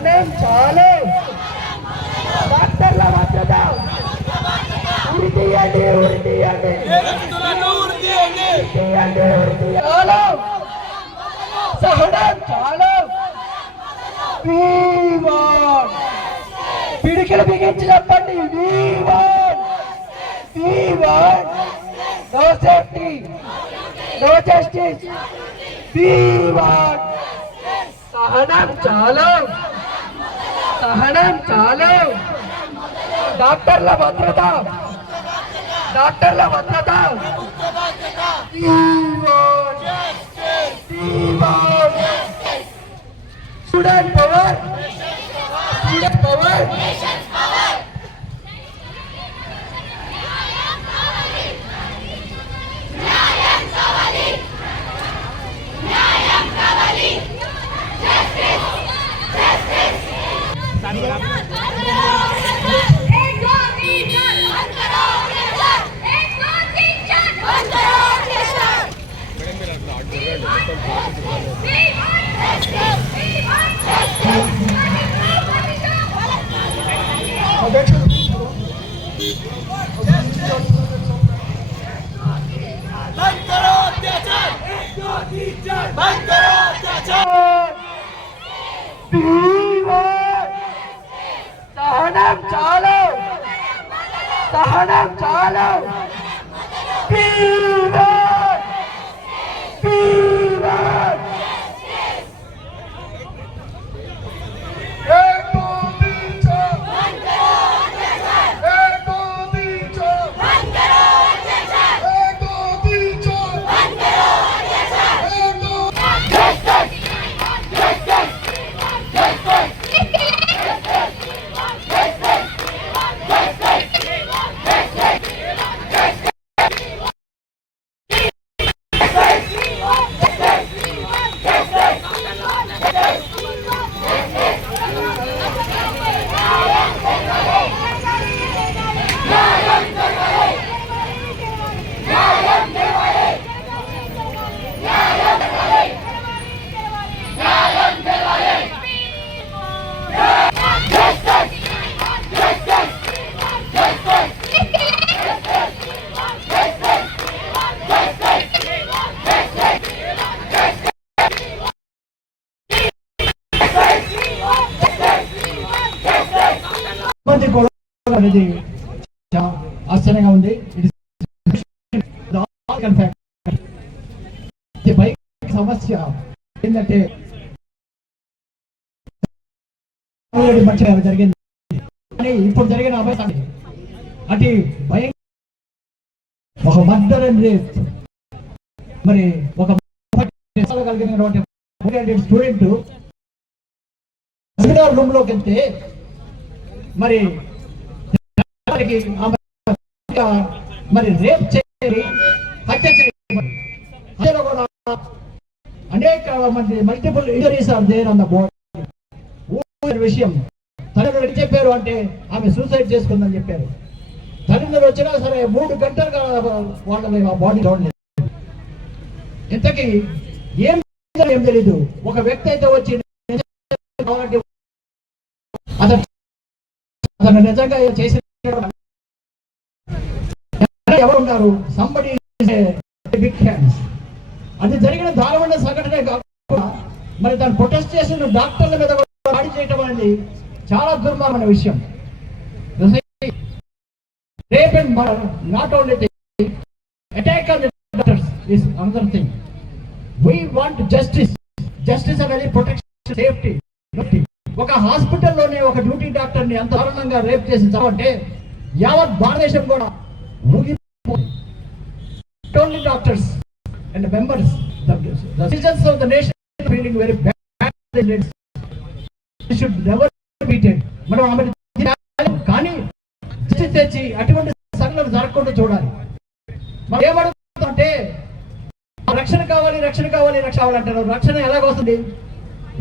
సహనం చాలు డాక్టర్ల మద్దతు ఉరి తీయండి ఉరి తీయండి తీయండి ఉరి తీయండి చాలు సహనం చాలు ఫీవర్ పిడికిలు బిగించి చెప్పండి fever fever no safety no justice fever సహనం చాలు సహనం చాలు డాక్టర్ల భద్రత డాక్టర్ల భద్రత fever fever student power student power సహనం చాలు సహనం చాలు ఆశ్చర్యంగా ఉంది. బైక్ సమస్య ఏంటంటే జరిగింది. కానీ ఇప్పుడు జరిగిన అభ్యాసాన్ని అటు భయం ఒక మర్డర్ అండ్ రేప్. మరి ఒక కలిగినటువంటి స్టూడెంట్ రూమ్లోకి వెళ్తే మరి మరి రేప్ చేయాలి హత్య చేయాలి హత్యలో కూడా అనేక మంది మల్టిపుల్ ఇంజరీస్ ఆర్ దేర్ అన్న ద విషయం. తల్లిదండ్రులు ఏం చెప్పారు అంటే ఆమె సూసైడ్ చేసుకుందని చెప్పారు. తల్లిదండ్రులు వచ్చినా సరే మూడు గంటలుగా వాళ్ళని ఆ బాడీ చూడలేదు ఇంతకీ ఏం ఏం తెలీదు. ఒక వ్యక్తి అయితే వచ్చి అతను నిజంగా చేసిన ఎవరు ఉన్నారు సంబడి బిగ్ హ్యాండ్స్ అది జరిగిన దారుణ సంఘటనే కాకుండా మరి దాన్ని ప్రొటెస్ట్ చేసిన డాక్టర్ల మీద దాడి చేయటం అనేది చాలా దుర్మార్గమైన విషయం. Rape and murder not only attack on doctors is another thing we want justice justice అనేది ప్రొటెక్షన్ సేఫ్టీ ఒక హాస్పిటల్లోనే ఒక డ్యూటీ డాక్టర్ని ఎంత దారుణంగా రేప్ చేసి చావంటే యావత్ భారతదేశం కూడా doctors and members the citizens of the nation feeling very bad should never beated మనం ఆమె కానీ తెచ్చి అటువంటి సంఘటనలు జరగకుండా చూడాలి. మనం ఏమడుగుతుంటే రక్షణ కావాలి రక్షణ కావాలి రక్షణ కావాలంటారు రక్షణ ఎలాగ వస్తుంది?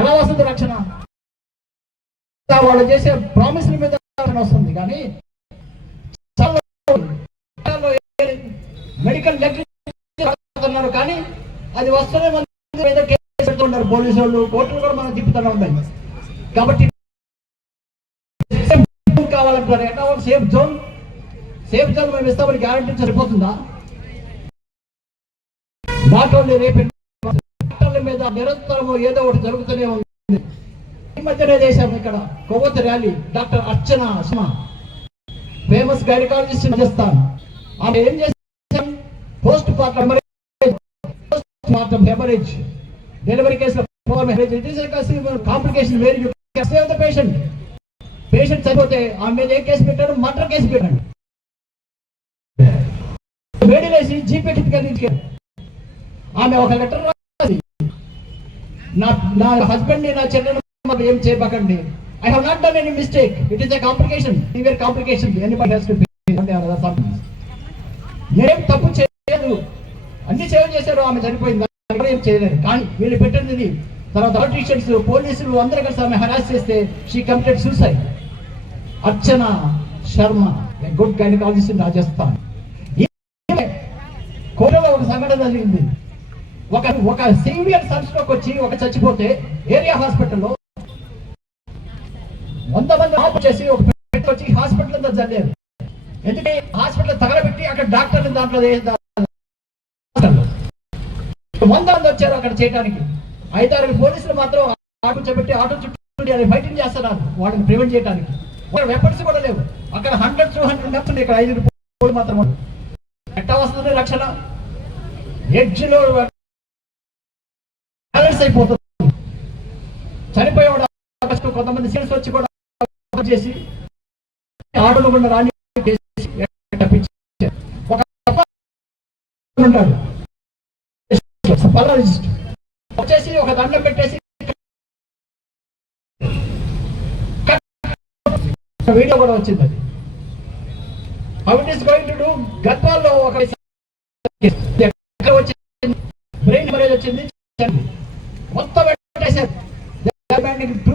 ఎలా వస్తుంది రక్షణ? వాళ్ళు చేసే ప్రామిస్ల మీద వస్తుంది. కానీ మెడికల్ నెగ్లిజెన్స్ కానీ అది వస్తూనే మన మీద కేసు పెడుతున్నారు. పోలీసు వాళ్ళు కోర్టులు కూడా మనం తిప్పుతూనే ఉన్నాయి. కాబట్టి కావాలంటున్నారు కావాలంటారు ఎట్లా సేఫ్ జోన్? సేఫ్ జోన్ మేము ఇస్తామని గ్యారంటీ సరిపోతుందా? నాట్ ఓన్లీ రేపు మీద నిరంతరం ఏదో ఒకటి జరుగుతూనే ఉంది. మధ్యనే చేశాం ఇక్కడ. కొవ్వొత్తి rally. Doctor Archana Suma famous gynaecologist Rajasthan. ఆమె ఏం చేశాం post partum post mortem haemorrhage. Delivery కేసులో కాంప్లికేషన్ వేరు. సేవ్ ద పేషెంట్ పేషెంట్ చనిపోతే ఆమె మీద ఏ కేసు పెట్టారు? మర్డర్ కేసు పెట్టండి వేడిలేసి జీపీ కిందకి ఆమె ఒక లెటర్ రాసి నా నా హస్బెండ్ నా చెల్లెలు మాకు ఏం చేయబకండి I have not done any mistake it is a complication severe complication anybody has to ఏం తప్పు చేయలేదు. అన్ని సేవ చేశారు. ఆమె చనిపోయింది? దాన్ని ఏం చేయలేదు కానీ వీళ్ళు పెట్టింది తర్వాత పొలిటీషియన్స్ పోలీసులు అందరూ కలిసి ఆమె హరాస్ చేస్తే she complete suicide Archana Sharma good gynaecologist in Rajasthan కోరలో ఒక సంఘటన జరిగింది. ఒక ఒక సీవియర్ సన్ వచ్చి ఒక చచ్చిపోతే ఏరియా హాస్పిటల్లో వంద మంది ఆపు చేసి ఒక పెట్టి వచ్చి హాస్పిటల్ అంతా చదివారు. ఎందుకంటే హాస్పిటల్ తగలబెట్టి అక్కడ డాక్టర్లు దాంట్లో వంద మంది వచ్చారు అక్కడ చేయడానికి ఐదారు పోలీసులు మాత్రం ఆటో చేపట్టి ఆటో చుట్టూ ఫైటింగ్ చేస్తున్నారు వాళ్ళని ప్రివెంట్ చేయడానికి వాళ్ళ వెపన్స్ కూడా లేవు. అక్కడ హండ్రెడ్ టూ హండ్రెడ్ నచ్చుంది ఇక్కడ ఐదు పోలీసులు మాత్రం ఎట్టా వస్తుంది రక్షణ? ఎడ్జ్లో బ్యాలెన్స్ అయిపోతుంది. చనిపోయేవాడు కొంతమంది సీన్స్ వచ్చి కూడా చేసి ఆటలు కూడా రాని ఒక ఉంటాడు. వచ్చేసి ఒక దండం పెట్టేసి వీడియో కూడా వచ్చింది అది. How is going to do గద్వాల్లో ఒక వచ్చింది? బ్రెయిన్ హెమరేజ్ వచ్చింది. మొత్తం పెట్టేశారు. టూ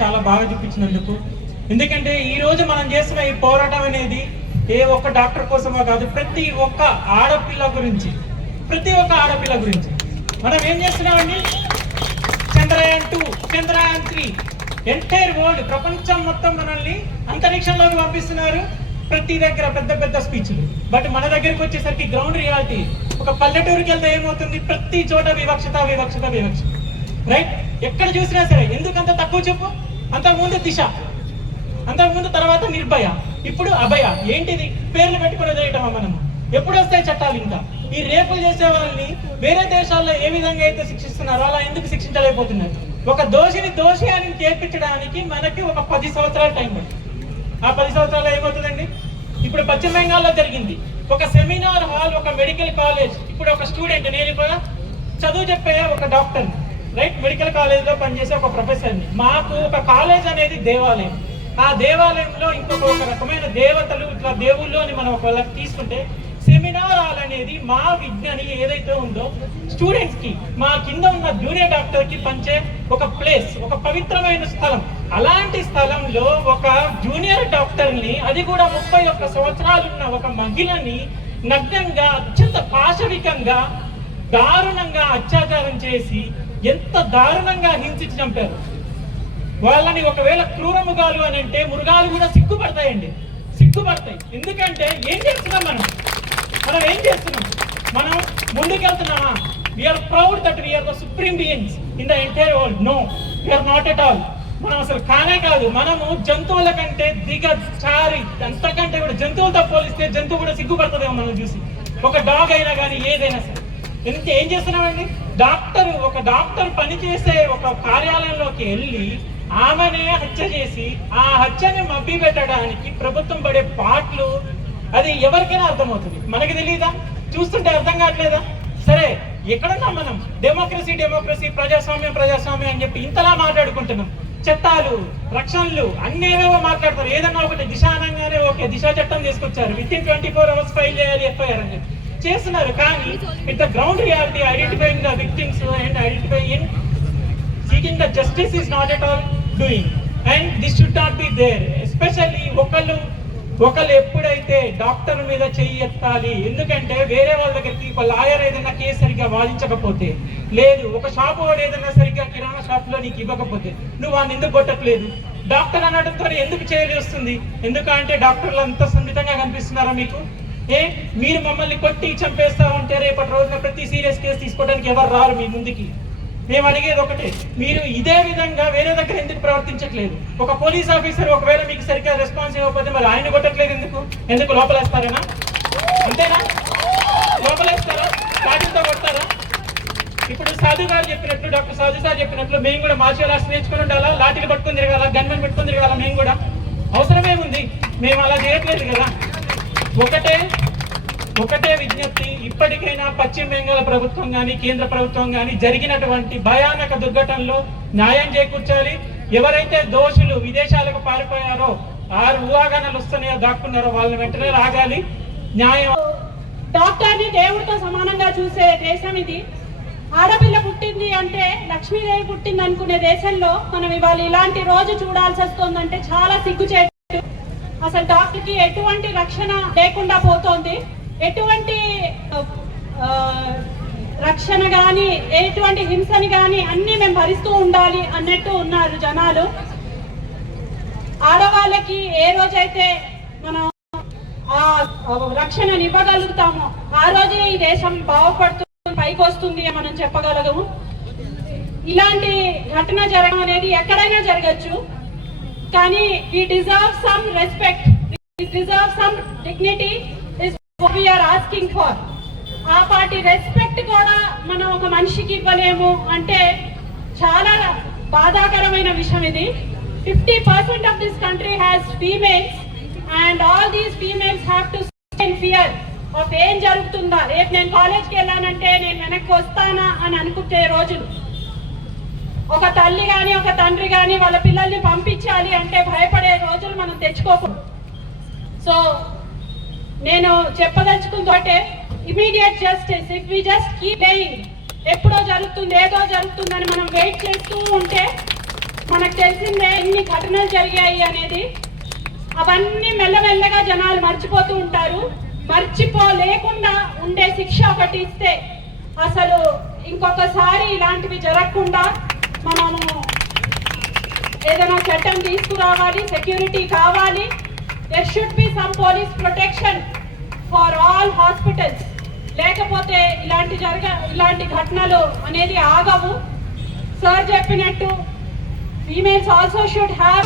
చాలా బాగా చూపించినందుకు. ఎందుకంటే ఈ రోజు మనం చేస్తున్న ఈ పోరాటం అనేది ఏ ఒక్క డాక్టర్ కోసమో కాదు ప్రతి ఒక్క ఆడపిల్ల గురించి ప్రతి ఒక్క ఆడపిల్ల గురించి. మనం ఏం చేస్తున్నామండి? Chandrayaan two Chandrayaan three entire world ప్రపంచం మొత్తం మనల్ని అంతరిక్షంలోకి పంపిస్తున్నారు. ప్రతి దగ్గర పెద్ద పెద్ద స్పీచ్లు. బట్ మన దగ్గరికి వచ్చేసరికి గ్రౌండ్ రియాలిటీ ఒక పల్లెటూరుకి వెళ్తే ఏమవుతుంది? ప్రతి చోట వివక్షత వివక్షత వివక్షత రైట్ ఎక్కడ చూసినా సరే ఎందుకంత తక్కువ చెప్పు అంతకుముందు దిశ. అంతకుముందు తర్వాత నిర్భయ. ఇప్పుడు అభయ. ఏంటిది? పేర్లు పెట్టుకుని వదిలేయటమా మనము? ఎప్పుడు వస్తాయి చట్టాలు ఇంకా? ఈ రేపులు చేసే వాళ్ళని వేరే దేశాల్లో ఏ విధంగా అయితే శిక్షిస్తున్నారో అలా ఎందుకు శిక్షించలేకపోతున్నారు? ఒక దోషిని దోషి అని చేర్పించడానికి మనకి ఒక పది సంవత్సరాల టైం పడుతుంది. ఆ పది సంవత్సరాలు ఏమవుతుందండి? ఇప్పుడు పశ్చిమ బెంగాల్లో జరిగింది. ఒక సెమినార్ హాల్ ఒక మెడికల్ కాలేజ్. ఇప్పుడు ఒక స్టూడెంట్ నేను కూడా చదువు చెప్పే ఒక డాక్టర్. రైట్ మెడికల్ కాలేజ్లో పనిచేసే ఒక ప్రొఫెసర్ని మాకు ఒక కాలేజ్ అనేది దేవాలయం. ఆ దేవాలయంలో ఇంకొక ఒక రకమైన దేవతలు ఇట్లా దేవుళ్ళు అని మనం ఒకవేళ తీసుకుంటే సెమినార్ హాల్ అనేది మా విజ్ఞాని ఏదైతే ఉందో స్టూడెంట్స్కి మా కింద ఉన్న జూనియర్ డాక్టర్కి పంచే ఒక ప్లేస్ ఒక పవిత్రమైన స్థలం. అలాంటి స్థలంలో ఒక జూనియర్ డాక్టర్ని అది కూడా ముప్పై ఒక్క సంవత్సరాలు ఉన్న ఒక మహిళని నగ్నంగా అత్యంత పాశవికంగా దారుణంగా అత్యాచారం చేసి ఎంత దారుణంగా హింసించి చంపారు. వాళ్ళని ఒకవేళ క్రూరమృగాలు అని అంటే మృగాలు కూడా సిగ్గుపడతాయండి. సిగ్గుపడతాయి. ఎందుకంటే ఏం చేస్తున్నాం మనం? మనం ఏం చేస్తున్నాం? మనం ముందుకెళ్తున్నామా? We are proud that we are the supreme beings in the entire world no we are not at all మనం అసలు కానే కాదు. మనము జంతువుల కంటే దిగ చారి అంతకంటే కూడా జంతువులతో పోలిస్తే జంతువు కూడా సిగ్గుపడుతుందేమో మనం చూసి. ఒక డాగ్ అయినా కానీ ఏదైనా సరే. ఎందుకంటే ఏం చేస్తున్నామండి? డాక్టర్ ఒక డాక్టర్ పనిచేసే ఒక కార్యాలయంలోకి వెళ్ళి ఆమెనే హత్య చేసి ఆ హత్యని మబ్బి పెట్టడానికి ప్రభుత్వం పడే పాటలు అది ఎవరికైనా అర్థమవుతుంది. మనకి తెలియదా చూస్తుంటే అర్థం కావట్లేదా? సరే ఎక్కడన్నా మనం? డెమోక్రసీ డెమోక్రసీ ప్రజాస్వామ్యం ప్రజాస్వామ్యం అని చెప్పి ఇంతలా మాట్లాడుకుంటున్నాం. చట్టాలు రక్షణలు అన్ని ఏవేవో మాట్లాడతారు. ఏదన్నా ఒకటి దిశ ఓకే దిశా చట్టం తీసుకొచ్చారు. Within twenty four hours file చేయాలి ఎఫ్ఐఆర్ అని చెప్పి. చేస్తున్నారు కానీ it the ground reality identifying the victims and identifying seeking the justice is not at all doing and this should not be there especially ఒకళ్ళు ఒకళ్ళు ఎప్పుడైతే డాక్టర్ మీద చెయ్యి ఎత్తాలి ఎందుకంటే వేరే వాళ్ళ దగ్గరికి ఒక లాయర్ ఏదైనా కేసు సరిగ్గా వాదించకపోతే లేదు ఒక షాపు వాడు ఏదైనా సరిగ్గా కిరాణా షాప్లో నీకు ఇవ్వకపోతే నువ్వు వాడిని ఎందుకు కొట్టట్లేదు? డాక్టర్ అనడంతో ఎందుకు చేయాలి వస్తుంది ఎందుకంటే డాక్టర్లు అంత సున్నితంగా కనిపిస్తున్నారా మీకు? ఏ? మీరు మమ్మల్ని కొట్టి చంపేస్తా ఉంటే రేపటి రోజున ప్రతి సీరియస్ కేసు తీసుకోవడానికి ఎవరు రారు మీ ముందుకి? మేము అడిగేది ఒకటే మీరు ఇదే విధంగా వేరే దగ్గర ఎందుకు ప్రవర్తించట్లేదు? ఒక పోలీస్ ఆఫీసర్ ఒకవేళ మీకు సరిగ్గా రెస్పాన్స్ ఇవ్వకపోతే మరి ఆయన కొట్టట్లేదు ఎందుకు? ఎందుకు లోపలేస్తారేనా? అంతేనా? లోపలేస్తారా? వాటితో కొడతారా? ఇప్పుడు సాధు గారు చెప్పినట్లు డాక్టర్ సాధు సార్ చెప్పినట్లు మేము కూడా మార్షల్ ఆర్ట్స్ నేర్చుకుని ఉండాలా? లాఠీలు పట్టుకుని తిరగాల? గన్మెన్ పెట్టుకుని తిరగాల మేము కూడా? అవసరమే ఉంది. మేము అలా చేయట్లేదు కదా. ఒకటే ఒకటే విజ్ఞప్తి ఇప్పటికైనా పశ్చిమ బెంగాల్ ప్రభుత్వం కానీ కేంద్ర ప్రభుత్వం కానీ జరిగినటువంటి భయానక దుర్ఘటనలో న్యాయం చేకూర్చాలి. ఎవరైతే దోషులు విదేశాలకు పారిపోయారో ఆరు ఊహాగానాలు వస్తున్నాయో దాక్కున్నారో వాళ్ళని వెంటనే రాగాలి న్యాయం డాక్టర్ని దేవుడితో సమానంగా చూసే దేశం ఇది. ఆడపిల్ల పుట్టింది అంటే లక్ష్మీదేవి పుట్టింది అనుకునే దేశంలో మనం ఇవాళ ఇలాంటి రోజు చూడాల్సి వస్తుందంటే చాలా సిగ్గుచేటు అసలు డాక్టర్కి ఎటువంటి రక్షణ లేకుండా పోతోంది. ఎటువంటి రక్షణ కానీ ఎటువంటి హింసని కానీ అన్ని మేము భరిస్తూ ఉండాలి అన్నట్టు ఉన్నారు జనాలు. ఆడవాళ్ళకి ఏ రోజైతే మనం ఆ రక్షణను ఇవ్వగలుగుతామో ఆ రోజే ఈ దేశం బాగుపడుతుంది పైకి వస్తుంది మనం చెప్పగలగము ఇలాంటి ఘటన జరగడం అనేది ఎక్కడైనా జరగచ్చు. కానీ we deserve some respect we deserve some dignity is we are asking for a party respect కూడా మనం ఒక మనిషికి ఇవ్వలేము అంటే చాలా బాధాకరమైన విషయం ఇది. Fifty percent of this country has females and all these females have to fear of ఏం జరుగుతుందా? రేపు నేను కాలేజ్కి వెళ్ళానంటే నేను వెనక్కి వస్తానా అని అనుకుంటే రోజులు. ఒక తల్లి కానీ ఒక తండ్రి కానీ వాళ్ళ పిల్లల్ని పంపించాలి అంటే భయపడే రోజులు మనం తెచ్చుకోకూడదు. సో నేను చెప్పదలుచుకుందంటే immediate justice if we just keep delaying ఎప్పుడో జరుగుతుంది ఏదో జరుగుతుందని మనం వెయిట్ చేస్తూ ఉంటే మనకు తెలిసిందే ఎన్ని ఘటనలు జరిగాయి అనేది. అవన్నీ మెల్లమెల్లగా జనాలు మర్చిపోతూ ఉంటారు. మర్చిపోలేకుండా ఉండే శిక్ష ఒకటి ఇస్తే అసలు ఇంకొకసారి ఇలాంటివి జరగకుండా మనము ఏదైనా చట్టం తీసుకురావాలి సెక్యూరిటీ కావాలి there should be some police protection for all hospitals లేకపోతే ఇలాంటి జరగ ఇలాంటి ఘటనలు అనేది ఆగవు. సార్ చెప్పినట్టు ఫీమేల్స్ ఆల్సో షుడ్ హ్యావ్